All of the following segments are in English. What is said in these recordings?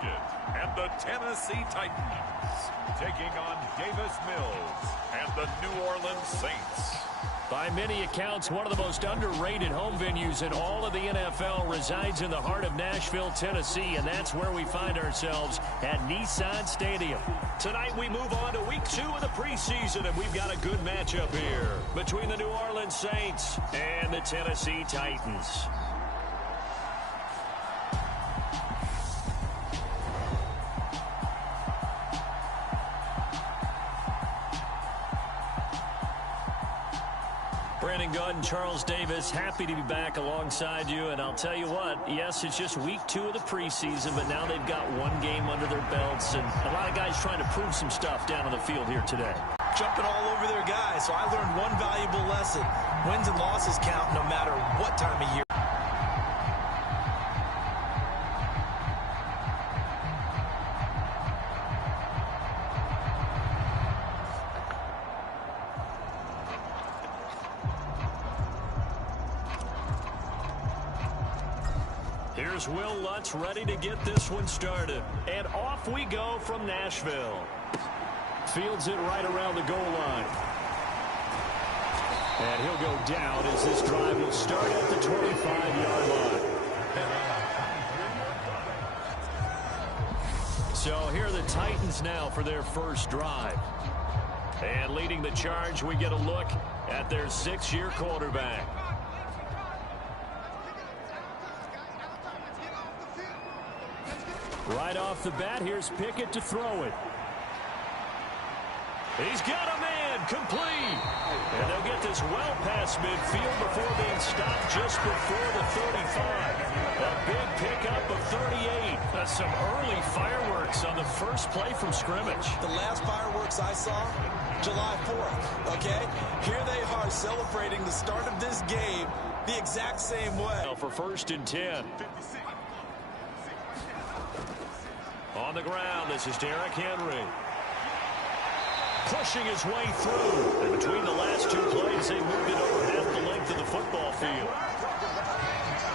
Pickett and the Tennessee Titans taking on Davis Mills and the New Orleans Saints. By many accounts, one of the most underrated home venues in all of the NFL resides in the heart of Nashville, Tennessee, and that's where we find ourselves at Nissan Stadium. Tonight we move on to week 2 of the preseason, and we've got a good matchup here between the New Orleans Saints and the Tennessee Titans. Brandon Gunn, Charles Davis, happy to be back alongside you. And I'll tell you what, yes, it's just week 2 of the preseason, but now they've got one game under their belts. And a lot of guys trying to prove some stuff down on the field here today. Jumping all over their guys. So I learned one valuable lesson. Wins and losses count no matter what time of year. Here's Will Lutz ready to get this one started. And off we go from Nashville. Fields it right around the goal line. And he'll go down as this drive will start at the 25-yard line. So here are the Titans now for their first drive. And leading the charge, we get a look at their 6-year quarterback. Right off the bat, here's Pickett to throw it. He's got a man, complete. And they'll get this well past midfield before being stopped just before the 35. A big pickup of 38. That's some early fireworks on the first play from scrimmage. The last fireworks I saw, July 4th, okay? Here they are celebrating the start of this game the exact same way. For 1st and 10. On the ground, this is Derrick Henry. Pushing his way through. And between the last 2 plays, they moved it over half the length of the football field.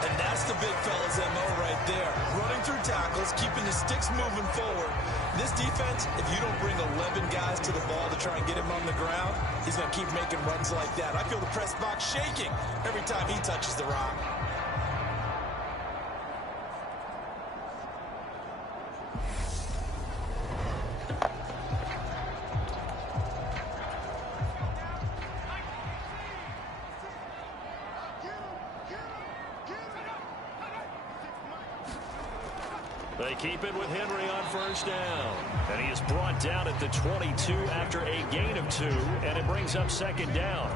And that's the big fella's MO right there. Running through tackles, keeping the sticks moving forward. This defense, if you don't bring 11 guys to the ball to try and get him on the ground, he's going to keep making runs like that. I feel the press box shaking every time he touches the rock. They keep it with Henry on 1st down. And he is brought down at the 22 after a gain of 2, and it brings up 2nd down.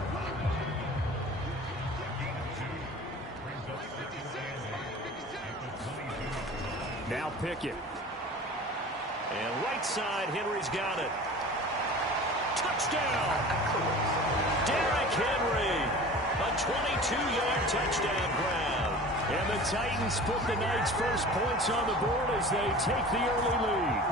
Now Pickett. And right side, Henry's got it. Touchdown! Derrick Henry. A 22-yard touchdown grab. And the Titans put the Knights' first points on the board as they take the early lead.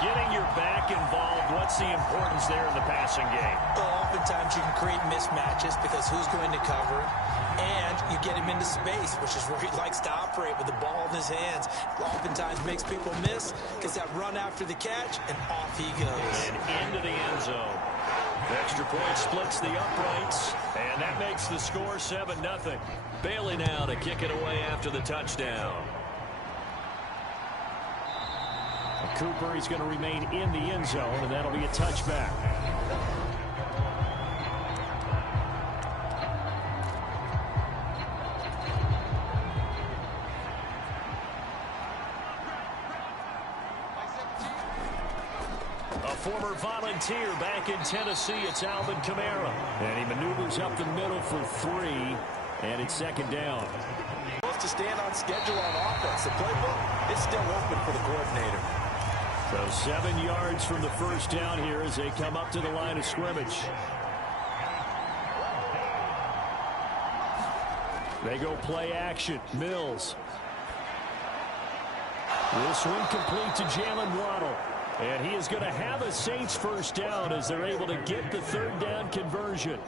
Getting your back involved, what's the importance there in the passing game? Well, oftentimes you can create mismatches because who's going to cover it? And you get him into space, which is where he likes to operate with the ball in his hands. Oftentimes makes people miss, gets that run after the catch, and off he goes. And into the end zone. Extra point splits the uprights, and that makes the score 7-0. Bailey now to kick it away after the touchdown. Cooper, he's going to remain in the end zone, and that'll be a touchback. Former Volunteer back in Tennessee, it's Alvin Kamara. And he maneuvers up the middle for 3, and it's 2nd down. Supposed to stand on schedule on offense. The playbook is still open for the coordinator. So 7 yards from the first down here as they come up to the line of scrimmage. They go play action. Mills. This one complete to Jalen Waddle. And he is going to have a Saints first down as they're able to get the 3rd down conversion.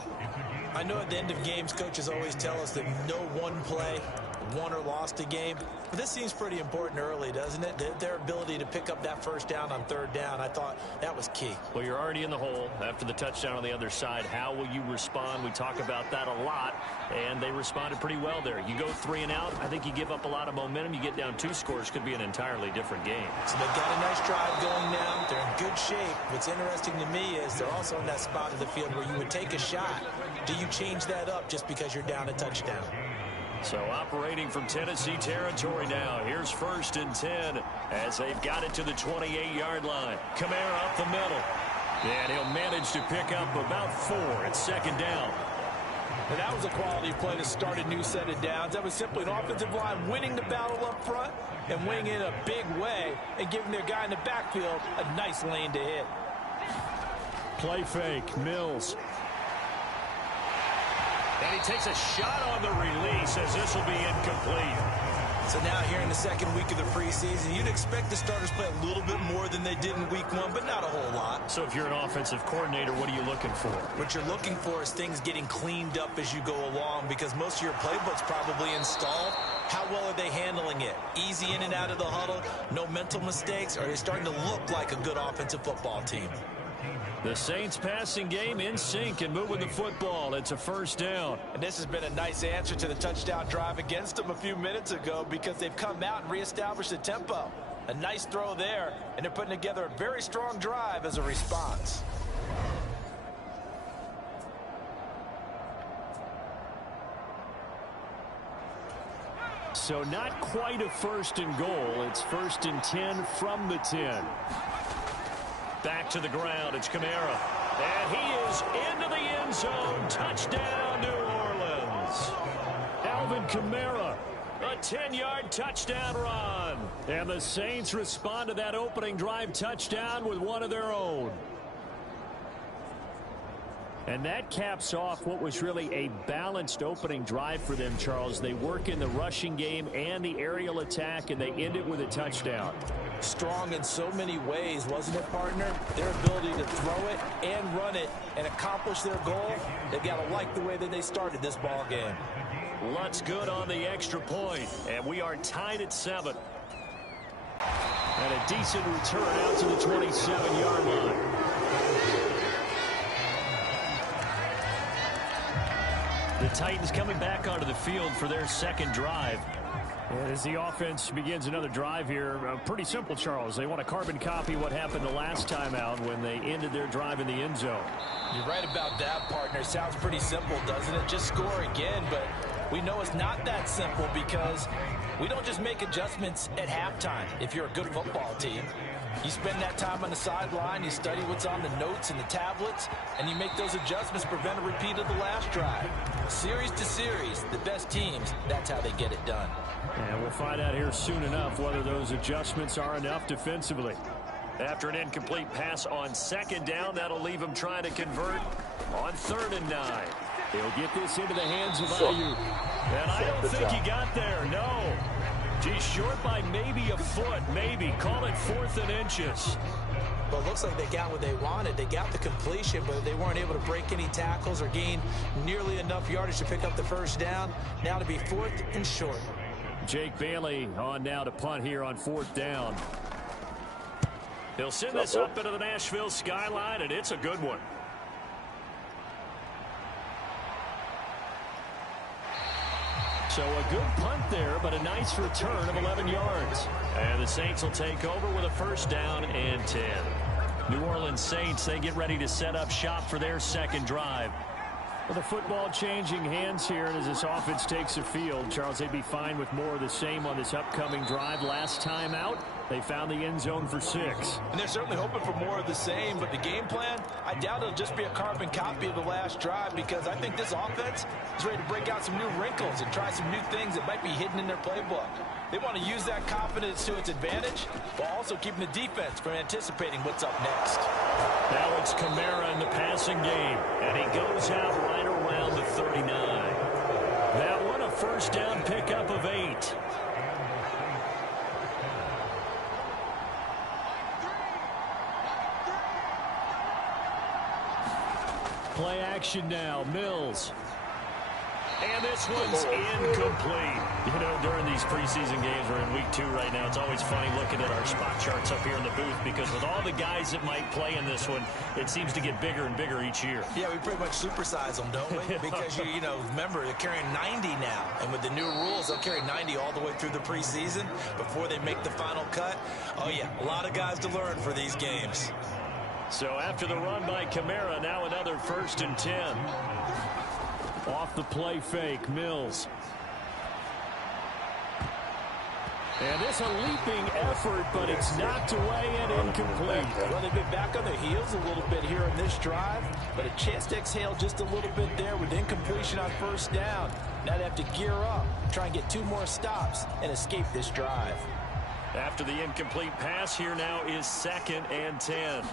I know at the end of games, coaches always tell us that no one play, won or lost a game. But this seems pretty important early, doesn't it? Their ability to pick up that first down on third down, I thought that was key. Well, you're already in the hole after the touchdown on the other side. How will you respond? We talk about that a lot, and they responded pretty well there. You go 3 and out, I think you give up a lot of momentum. You get down 2 scores, could be an entirely different game. So they've got a nice drive going now. They're in good shape. What's interesting to me is they're also in that spot of the field where you would take a shot. Do you change that up just because you're down a touchdown? So operating from Tennessee territory now. Here's 1st and 10 as they've got it to the 28-yard line. Kamara up the middle. And he'll manage to pick up about 4 at 2nd down. And that was a quality play to start a new set of downs. That was simply an offensive line winning the battle up front and winning it in a big way and giving their guy in the backfield a nice lane to hit. Play fake. Mills. And he takes a shot on the release as this will be incomplete. So now here in the 2nd week of the preseason, you'd expect the starters play a little bit more than they did in week 1, but not a whole lot. So if you're an offensive coordinator, what are you looking for? What you're looking for is things getting cleaned up as you go along because most of your playbook's probably installed. How well are they handling it? Easy in and out of the huddle, no mental mistakes, or are they starting to look like a good offensive football team? The Saints passing game in sync and moving the football. It's a 1st down. And this has been a nice answer to the touchdown drive against them a few minutes ago because they've come out and reestablished the tempo. A nice throw there, and they're putting together a very strong drive as a response. So not quite a 1st and goal. It's 1st and 10 from the 10. Back to the ground. It's Kamara. And he is into the end zone. Touchdown, New Orleans. Alvin Kamara. A 10-yard touchdown run. And the Saints respond to that opening drive touchdown with one of their own. And that caps off what was really a balanced opening drive for them, Charles. They work in the rushing game and the aerial attack, and they end it with a touchdown. Strong in so many ways, wasn't it, partner? Their ability to throw it and run it and accomplish their goal, they've got to like the way that they started this ball game. Lutz good on the extra point, and we are tied at 7. And a decent return out to the 27-yard line. The Titans coming back onto the field for their 2nd drive. And as the offense begins another drive here, pretty simple, Charles. They want to carbon copy what happened the last time out when they ended their drive in the end zone. You're right about that, partner. Sounds pretty simple, doesn't it? Just score again, but we know it's not that simple because we don't just make adjustments at halftime if you're a good football team. You spend that time on the sideline, you study what's on the notes and the tablets, and you make those adjustments, prevent a repeat of the last drive. Series to series, the best teams, that's how they get it done. And we'll find out here soon enough whether those adjustments are enough defensively. After an incomplete pass on 2nd down, that'll leave him trying to convert on 3rd and 9. He'll get this into the hands of Ayuk. And I don't think he got there, no. He's short by maybe a foot, maybe. Call it 4th and inches. Well, it looks like they got what they wanted. They got the completion, but they weren't able to break any tackles or gain nearly enough yardage to pick up the 1st down. Now to be 4th and short. Jake Bailey on now to punt here on 4th down. He'll send this up into the Nashville skyline, and it's a good one. So a good punt there, but a nice return of 11 yards. And the Saints will take over with a 1st down and 10. New Orleans Saints, they get ready to set up shop for their 2nd drive. With the football changing hands here, and as this offense takes the field, Charles, they'd be fine with more of the same on this upcoming drive. Last time out, they found the end zone for 6. And they're certainly hoping for more of the same, but the game plan, I doubt it'll just be a carbon copy of the last drive because I think this offense is ready to break out some new wrinkles and try some new things that might be hidden in their playbook. They want to use that confidence to its advantage while also keeping the defense from anticipating what's up next. Now it's Kamara in the passing game, and he goes out right around the 39. That one, a 1st down pickup of 8. Play action now. Mills. And this one's incomplete. You know, during these preseason games, we're in week 2 right now. It's always funny looking at our spot charts up here in the booth because with all the guys that might play in this one, it seems to get bigger and bigger each year. Yeah, we pretty much supersize them, don't we? Because, you know, remember, they're carrying 90 now. And with the new rules, they'll carry 90 all the way through the preseason before they make the final cut. Oh, yeah, a lot of guys to learn for these games. So after the run by Kamara, now another 1st and 10. Off the play fake, Mills. And this a leaping effort, but it's knocked away and incomplete. Well, they've been back on their heels a little bit here in this drive, but a chance to exhale just a little bit there with incompletion on 1st down. Now they have to gear up, try and get 2 more stops, and escape this drive. After the incomplete pass, here now is 2nd and 10.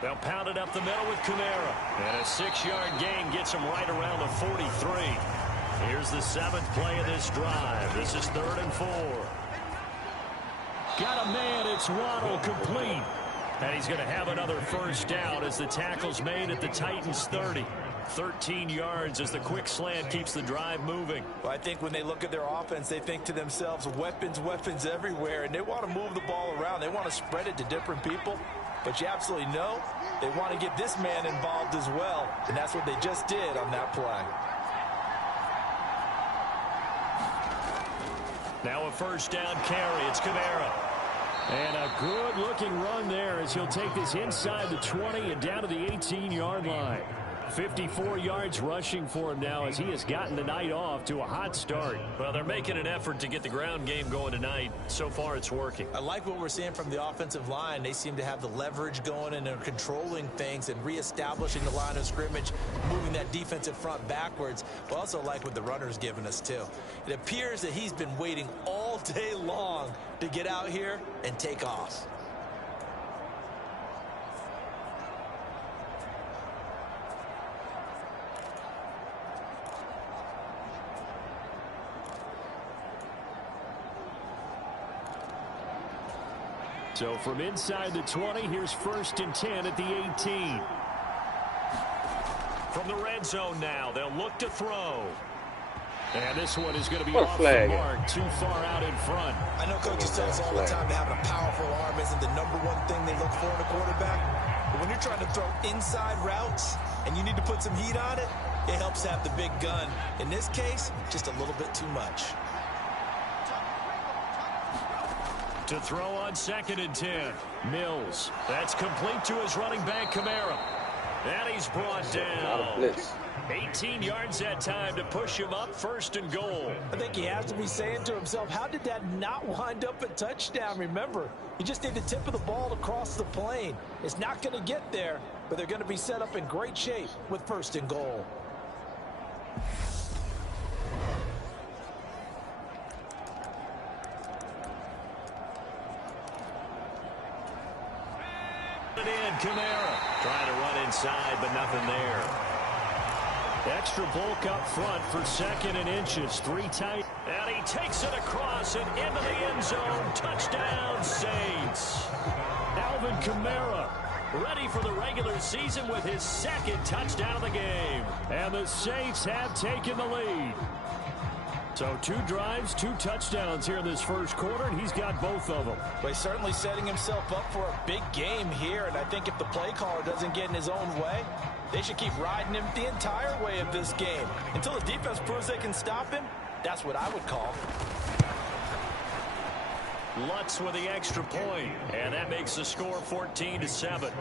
They'll pound it up the middle with Kamara. And a 6-yard gain gets him right around the 43. Here's the 7th play of this drive. This is 3rd and 4. Got a man. It's Waddle complete. And he's going to have another 1st down as the tackle's made at the Titans' 30. 13 yards as the quick slant keeps the drive moving. Well, I think when they look at their offense, they think to themselves, weapons, weapons everywhere, and they want to move the ball around. They want to spread it to different people. But you absolutely know they want to get this man involved as well, and that's what they just did on that play. Now a 1st down carry. It's Kamara. And a good-looking run there as he'll take this inside the 20 and down to the 18-yard line. 54 yards rushing for him now as he has gotten the night off to a hot start. Well, they're making an effort to get the ground game going tonight. So far, it's working. I like what we're seeing from the offensive line. They seem to have the leverage going and they're controlling things and reestablishing the line of scrimmage, moving that defensive front backwards. But also like what the runner's giving us, too. It appears that he's been waiting all day long to get out here and take off. So from inside the 20, here's 1st and 10 at the 18. From the red zone now, they'll look to throw. And this one is going to be off the mark, too far out in front. I know coaches tell us all the time that having a powerful arm isn't the #1 thing they look for in a quarterback. But when you're trying to throw inside routes and you need to put some heat on it, it helps to have the big gun. In this case, just a little bit too much. To throw on 2nd and 10. Mills. That's complete to his running back, Kamara. And he's brought down. 18 yards that time to push him up 1st and goal. I think he has to be saying to himself, how did that not wind up a touchdown? Remember, you just need the tip of the ball to cross the plane. It's not going to get there, but they're going to be set up in great shape with 1st and goal. Kamara trying to run inside, but nothing there. Extra bulk up front for 2nd and inches. 3 tight. And he takes it across and into the end zone. Touchdown, Saints. Alvin Kamara ready for the regular season with his 2nd touchdown of the game. And the Saints have taken the lead. So 2 drives, 2 touchdowns here in this 1st quarter, and he's got both of them. Well, he's certainly setting himself up for a big game here, and I think if the play caller doesn't get in his own way, they should keep riding him the entire way of this game. Until the defense proves they can stop him, that's what I would call. Lutz with the extra point, and that makes the score 14-7.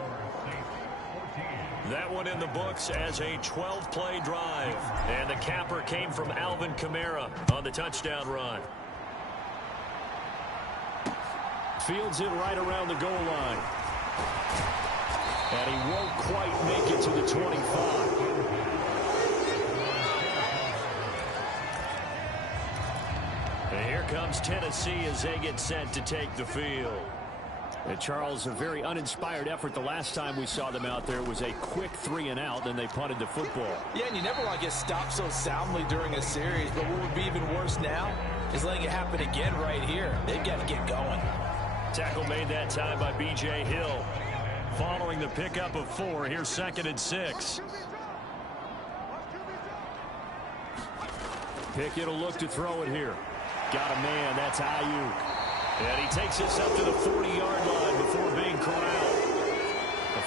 That one in the books as a 12-play drive. And the capper came from Alvin Kamara on the touchdown run. Fields it right around the goal line. And he won't quite make it to the 25. And here comes Tennessee as they get set to take the field. And Charles, a very uninspired effort the last time we saw them out there. It was a quick 3 and out, then they punted the football. Yeah, and you never want to get stopped so soundly during a series, but what would be even worse now is letting it happen again right here. They've got to get going. Tackle made that time by B.J. Hill. Following the pickup of 4, here's 2nd and 6. Pickett will look to throw it here. Got a man. That's Ayuk. And he takes this up to the 40-yard line before being corralled.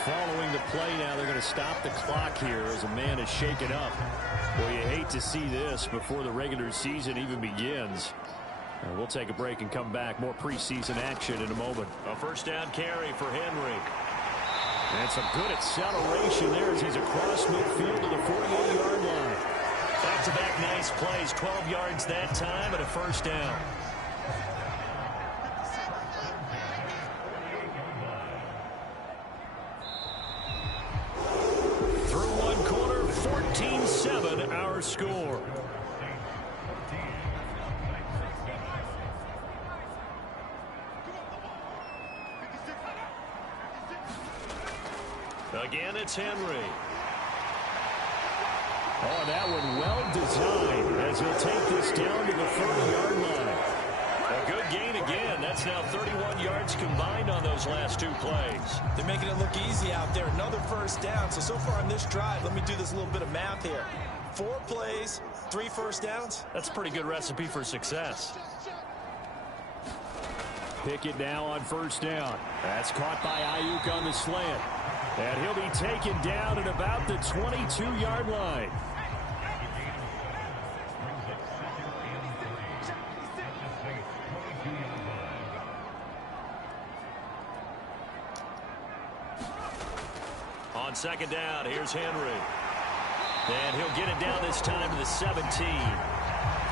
Following the play now, they're going to stop the clock here as a man is shaken up. Well, you hate to see this before the regular season even begins. We'll take a break and come back. More preseason action in a moment. A first down carry for Henry. And some good acceleration there as he's across midfield to the 48-yard line. Back-to-back nice plays. 12 yards that time and a first down. Through one quarter, 14-7 our score. Again, it's Henry. Oh, that one well designed as he'll take this down to the 30-yard line. A good gain again. That's now 31 yards combined on those last two plays. They're making it look easy out there. Another first down. So far on this drive, let me do this little bit of math here. 4 plays, 3 first downs. That's a pretty good recipe for success. Pickett now on first down. That's caught by Ayuk on the slant. And he'll be taken down at about the 22-yard line. On second down, here's Henry. And he'll get it down this time to the 17.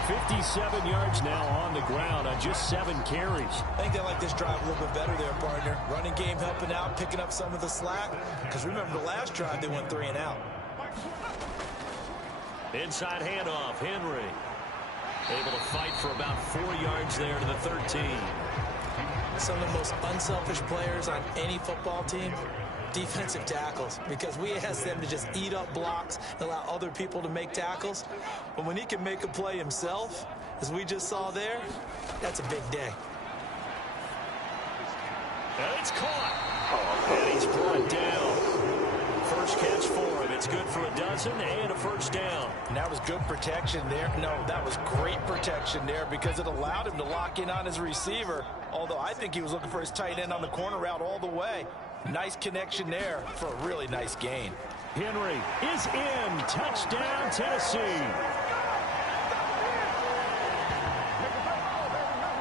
57 yards now on the ground on just 7 carries. I think they like this drive a little bit better there, partner. Running game helping out, picking up some of the slack. Because remember the last drive, they went 3 and out. Inside handoff, Henry. Able to fight for about 4 yards there to the 13. Some of the most unselfish players on any football team, defensive tackles, because we ask them to just eat up blocks and allow other people to make tackles. But when he can make a play himself, as we just saw there, that's a big day. And it's caught. And he's brought down. First catch for him. It's good for a dozen and a first down. And that was good protection there. No, that was great protection there because it allowed him to lock in on his receiver. Although I think he was looking for his tight end on the corner route all the way. Nice connection there for a really nice gain. Henry is in. Touchdown, Tennessee.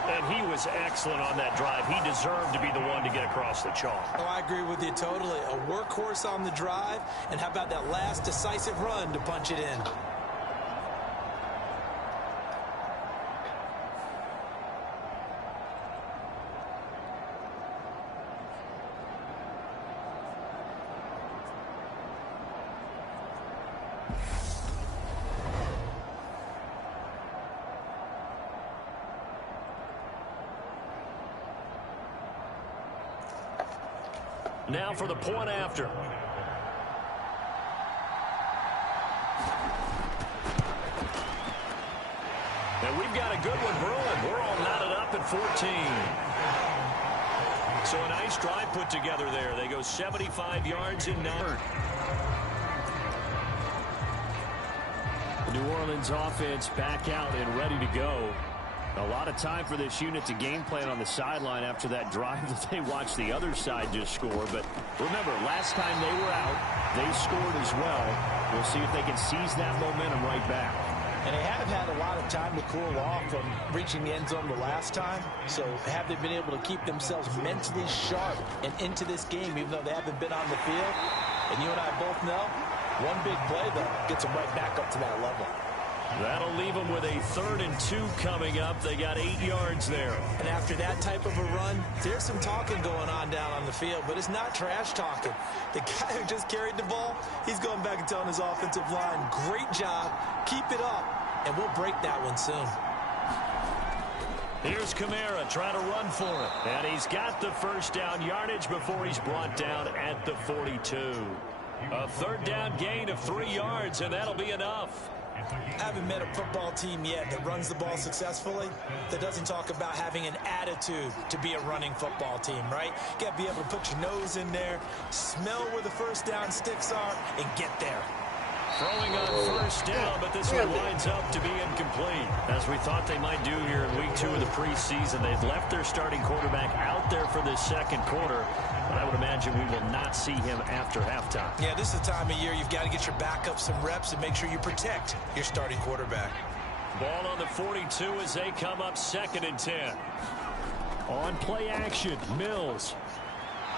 And he was excellent on that drive. He deserved to be the one to get across the chalk. Oh, I agree with you totally. A workhorse on the drive. And how about that last decisive run to punch it in? Now for the point after. And we've got a good one brewing. We're all knotted up at 14. So a nice drive put together there. They go 75 yards in 9. The New Orleans offense back out and ready to go. A lot of time for this unit to game plan on the sideline after that drive that they watched the other side just score. But remember, last time they were out, they scored as well. We'll see if they can seize that momentum right back. And they have had a lot of time to cool off from reaching the end zone the last time. So have they been able to keep themselves mentally sharp and into this game, even though they haven't been on the field? And you and I both know, one big play, though, gets them right back up to that level. That'll leave them with a 3rd and 2 coming up. They got 8 yards there. And after that type of a run, there's some talking going on down on the field, but it's not trash talking. The guy who just carried the ball, he's going back and telling his offensive line, great job, keep it up, and we'll break that one soon. Here's Kamara trying to run for it. And he's got the first down yardage before he's brought down at the 42. A 3rd down gain of 3 yards, and that'll be enough. I haven't met a football team yet that runs the ball successfully that doesn't talk about having an attitude to be a running football team, right? You got to be able to put your nose in there, smell where the first down sticks are, and get there. Throwing on first down, but this one winds up to be incomplete. As we thought they might do here in week 2 of the preseason, they've left their starting quarterback out there for this second quarter. But I would imagine we will not see him after halftime. Yeah, this is the time of year you've got to get your backup some reps and make sure you protect your starting quarterback. Ball on the 42 as they come up 2nd and 10. On play action, Mills.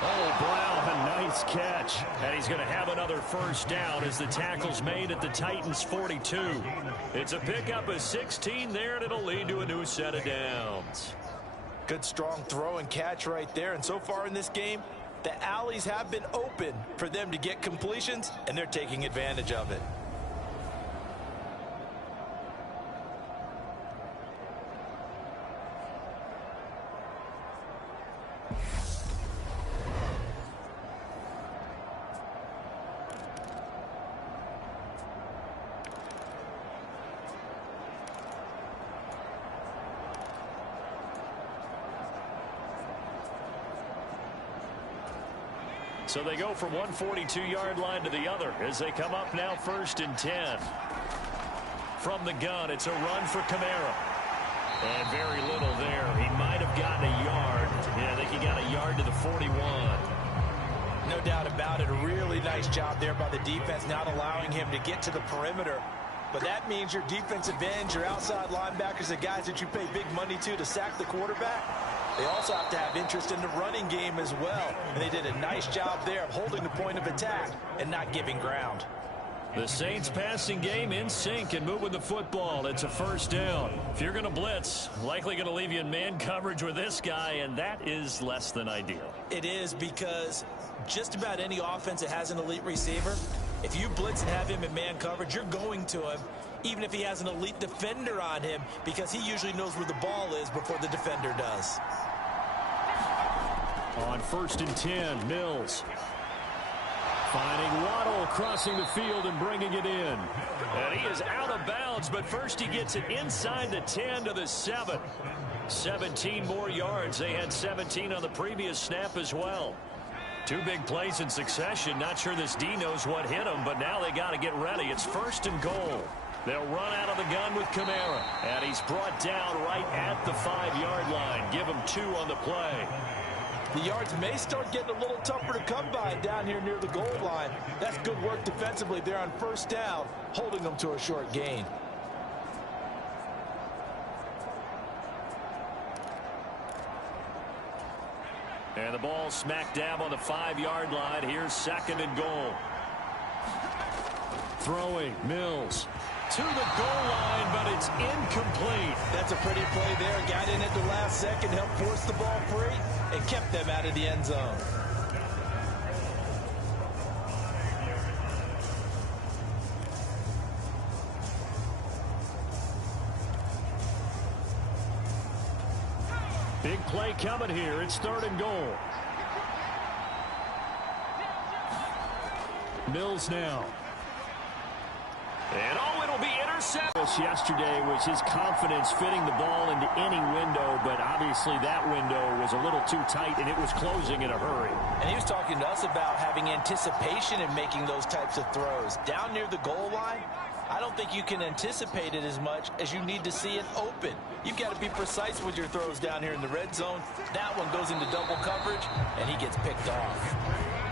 Oh, Brown, a nice catch. And he's going to have another first down as the tackle's made at the Titans' 42. It's a pickup of 16 there, and it'll lead to a new set of downs. Good strong throw and catch right there. And so far in this game, the alleys have been open for them to get completions, and they're taking advantage of it. So they go from one 42-yard line to the other as they come up now 1st and 10. From the gun, it's a run for Kamara. And very little there. He might have gotten a yard. Yeah, I think he got a yard to the 41. No doubt about it. A really nice job there by the defense, not allowing him to get to the perimeter. But that means your defensive ends, your outside linebackers, the guys that you pay big money to sack the quarterback, they also have to have interest in the running game as well. And they did a nice job there of holding the point of attack and not giving ground. The Saints passing game in sync and moving the football. It's a first down. If you're going to blitz, likely going to leave you in man coverage with this guy, and that is less than ideal. It is, because just about any offense that has an elite receiver, if you blitz and have him in man coverage, you're going to him, even if he has an elite defender on him, because he usually knows where the ball is before the defender does. On 1st and 10, Mills. Finding Waddle crossing the field and bringing it in. And he is out of bounds, but first he gets it inside the 10 to the 7. 17 more yards. They had 17 on the previous snap as well. 2 big plays in succession. Not sure this D knows what hit him, but now they got to get ready. It's 1st and goal. They'll run out of the gun with Kamara. And he's brought down right at the 5-yard line. Give him 2 on the play. The yards may start getting a little tougher to come by down here near the goal line. That's good work defensively there on first down, holding them to a short gain. And the ball smack dab on the 5-yard line. Here's 2nd and goal. Throwing, Mills. To the goal line, but it's incomplete. That's a pretty play there. Got in at the last second, helped force the ball free, and kept them out of the end zone. Big play coming here. It's 3rd and goal. Mills now. And it'll be intercepted. Yesterday was his confidence fitting the ball into any window, but obviously that window was a little too tight, and it was closing in a hurry. And he was talking to us about having anticipation in making those types of throws. Down near the goal line, I don't think you can anticipate it as much as you need to see it open. You've got to be precise with your throws down here in the red zone. That one goes into double coverage, and he gets picked off.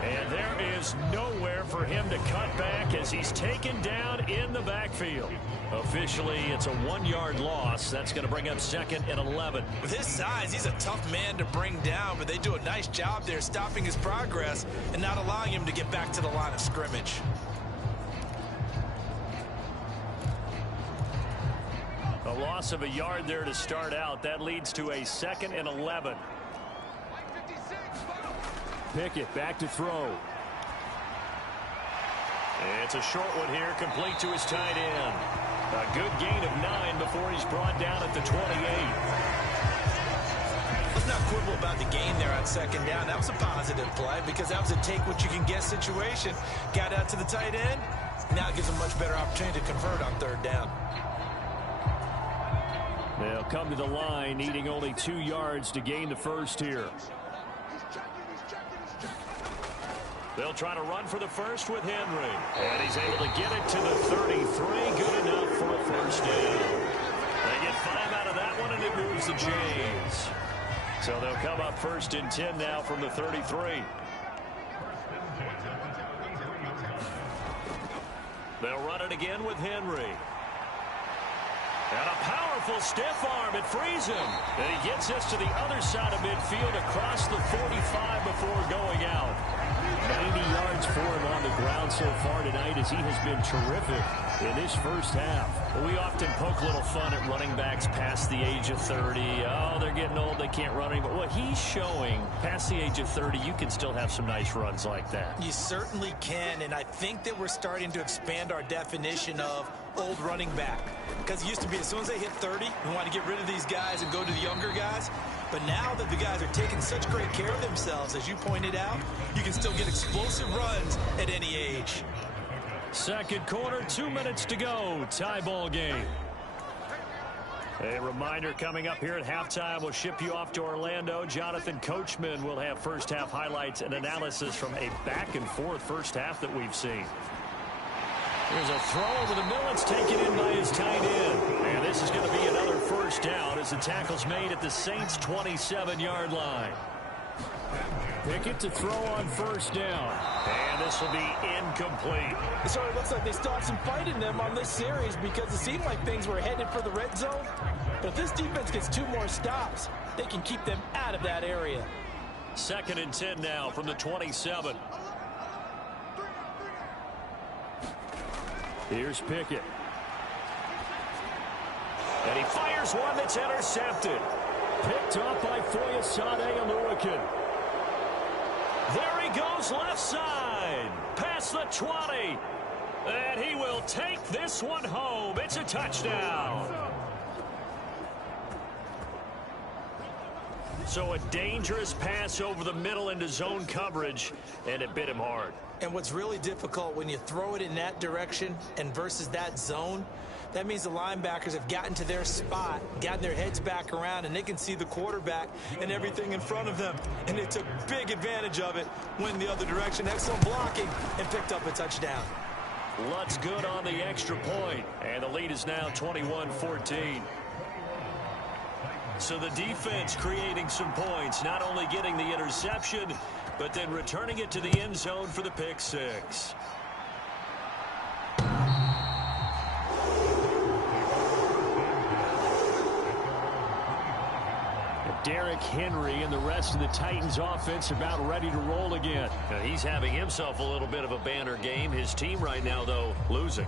And there is nowhere for him to cut back as he's taken down in the backfield. Officially, it's a 1-yard loss. That's going to bring up 2nd and 11. With his size, he's a tough man to bring down, but they do a nice job there stopping his progress and not allowing him to get back to the line of scrimmage. A loss of a yard there to start out. That leads to a 2nd and 11. Pickett back to throw. It's a short one here, complete to his tight end. A good gain of 9 before he's brought down at the 28. Let's not quibble about the gain there on 2nd down. That was a positive play because that was a take-what-you-can-get situation. Got out to the tight end. Now it gives him a much better opportunity to convert on 3rd down. They'll come to the line, needing only 2 yards to gain the first here. They'll try to run for the first with Henry. And he's able to get it to the 33. Good enough for a first down. They get 5 out of that one, and it moves the chains. So they'll come up first and 10 now from the 33. They'll run it again with Henry. And a powerful stiff arm. It frees him. And he gets this to the other side of midfield across the 45 before going out. 90 yards for him on the ground so far tonight as he has been terrific in this first half. We often poke a little fun at running backs past the age of 30. Oh, they're getting old, they can't run anymore. What he's showing, past the age of 30, you can still have some nice runs like that. You certainly can, and I think that we're starting to expand our definition of old running back. Because it used to be as soon as they hit 30, we want to get rid of these guys and go to the younger guys. But now that the guys are taking such great care of themselves, as you pointed out, you can still get explosive runs at any age. Second quarter, 2 minutes to go. Tie ball game. A reminder coming up here at halftime. We'll ship you off to Orlando. Jonathan Coachman will have first half highlights and analysis from a back and forth first half that we've seen. Here's a throw over the middle. It's taken in by his tight end. And this is going to be another first down as the tackle's made at the Saints' 27-yard line. Pickett to throw on first down. And this will be incomplete. So it looks like they still have some fight in them on this series because it seemed like things were headed for the red zone. But if this defense gets 2 more stops, they can keep them out of that area. Second and 10 now from the 27. Here's Pickett. And he fires one that's intercepted. Picked up by Foyesade Aluakin. There he goes left side. Past the 20. And he will take this one home. It's a touchdown. So a dangerous pass over the middle into zone coverage, and it bit him hard. And what's really difficult when you throw it in that direction and versus that zone, that means the linebackers have gotten to their spot, gotten their heads back around, and they can see the quarterback and everything in front of them. And they took big advantage of it, went the other direction, excellent blocking, and picked up a touchdown. Lutz good on the extra point, and the lead is now 21-14. So the defense creating some points, not only getting the interception, but then returning it to the end zone for the pick six. Derrick Henry and the rest of the Titans offense about ready to roll again. Now he's having himself a little bit of a banner game. His team right now, though, losing.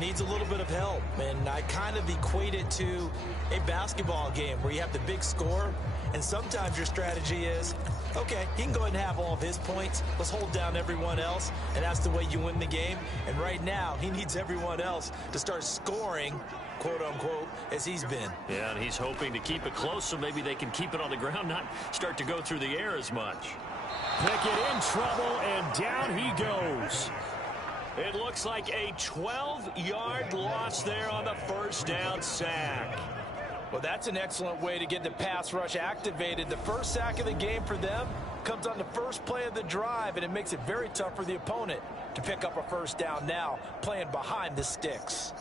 Needs a little bit of help, and I kind of equate it to a basketball game where you have the big score, and sometimes your strategy is, okay, he can go ahead and have all of his points. Let's hold down everyone else, and that's the way you win the game. And right now, he needs everyone else to start scoring, quote-unquote, as he's been. Yeah, and he's hoping to keep it close so maybe they can keep it on the ground, not start to go through the air as much. Pickett in trouble, and down he goes. It looks like a 12-yard loss there on the first down sack. Well, that's an excellent way to get the pass rush activated. The first sack of the game for them comes on the first play of the drive, and it makes it very tough for the opponent to pick up a first down now, playing behind the sticks.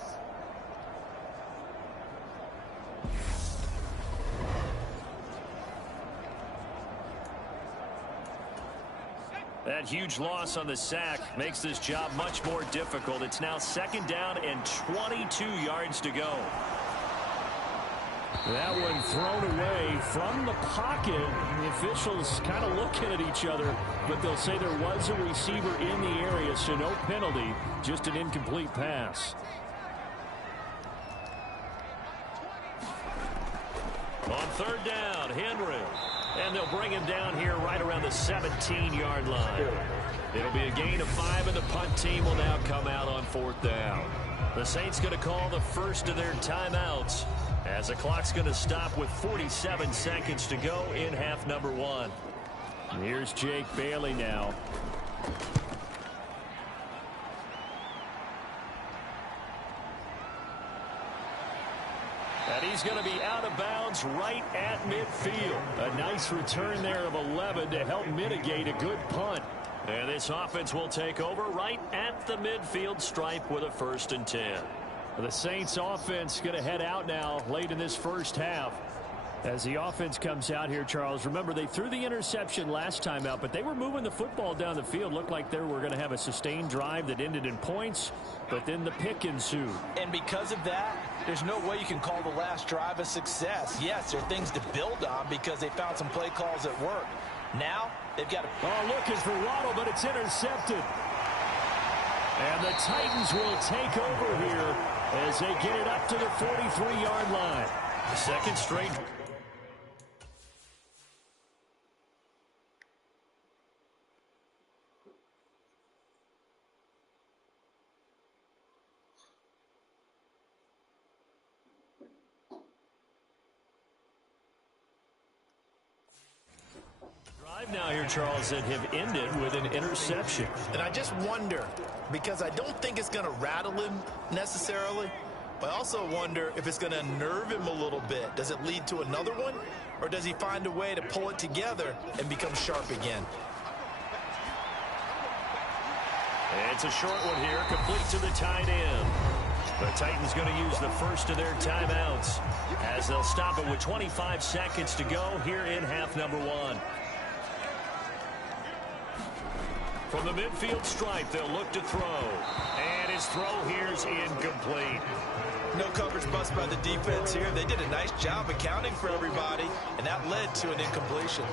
That huge loss on the sack makes this job much more difficult. It's now second down and 22 yards to go. That one thrown away from the pocket. The officials kind of looking at each other, but they'll say there was a receiver in the area, so no penalty, just an incomplete pass. On third down, Henry. And they'll bring him down here right around the 17-yard line. It'll be a gain of 5, and the punt team will now come out on fourth down. The Saints going to call the first of their timeouts as the clock's going to stop with 47 seconds to go in half number 1. Here's Jake Bailey now. And he's going to be out of bounds right at midfield. A nice return there of 11 to help mitigate a good punt. And this offense will take over right at the midfield stripe with a 1st and 10. The Saints offense going to head out now late in this first half. As the offense comes out here, Charles, remember they threw the interception last time out, but they were moving the football down the field. Looked like they were going to have a sustained drive that ended in points, but then the pick ensued. And because of that, there's no way you can call the last drive a success. Yes, there are things to build on because they found some play calls that work. Now, they've got to... Oh, looking for Waddle, but it's intercepted. And the Titans will take over here as they get it up to the 43-yard line. The second straight... now here, Charles, that have ended with an interception. And I just wonder, because I don't think it's going to rattle him necessarily, but I also wonder if it's going to unnerve him a little bit. Does it lead to another one, or does he find a way to pull it together and become sharp again? It's a short one here, complete to the tight end. The Titans going to use the first of their timeouts as they'll stop it with 25 seconds to go here in half number 1. From the midfield stripe, they'll look to throw. And his throw here's incomplete. No coverage bust by the defense here. They did a nice job accounting for everybody, and that led to an incompletion.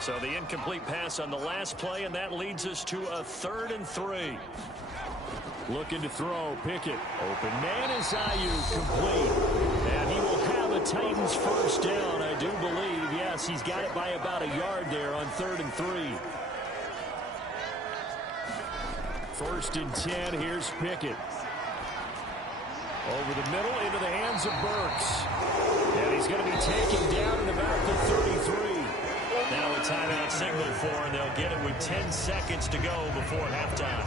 So the incomplete pass on the last play, and that leads us to a 3rd and 3. Looking to throw, Pickett. Open man is Ayuk, complete. And he will have a Titans first down, I do believe. Yes, he's got it by about a yard there on 3rd and 3. 1st and 10, here's Pickett. Over the middle, into the hands of Burks. And he's going to be taken down at about the 33. Now a timeout signal for, and they'll get it with 10 seconds to go before halftime.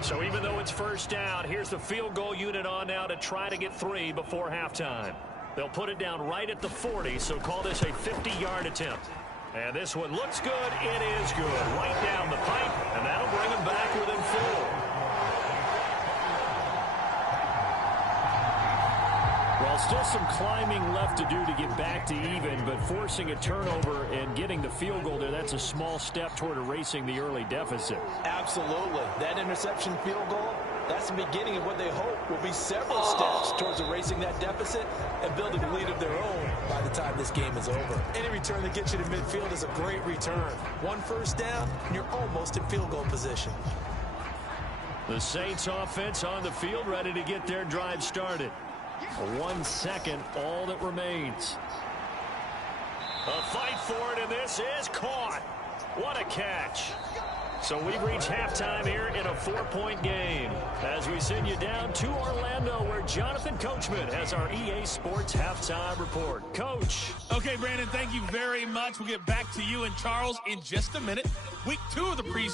So even though it's first down, here's the field goal unit on now to try to get 3 before halftime. They'll put it down right at the 40, so call this a 50-yard attempt. And this one looks good. It is good. Right down the pipe, and that'll bring them back within 4. Well, still some climbing left to do to get back to even, but forcing a turnover and getting the field goal there, that's a small step toward erasing the early deficit. Absolutely. That interception field goal, that's the beginning of what they hope will be several steps towards erasing that deficit and building a lead of their own by the time this game is over. Any return that gets you to midfield is a great return. 1 first down, and you're almost in field goal position. The Saints offense on the field, ready to get their drive started. 1 second, all that remains. A fight for it, and this is caught. What a catch. So we've reached halftime here in a 4-point game as we send you down to Orlando, where Jonathan Coachman has our EA Sports halftime report. Coach. Okay, Brandon, thank you very much. We'll get back to you and Charles in just a minute. Week 2 of the preseason.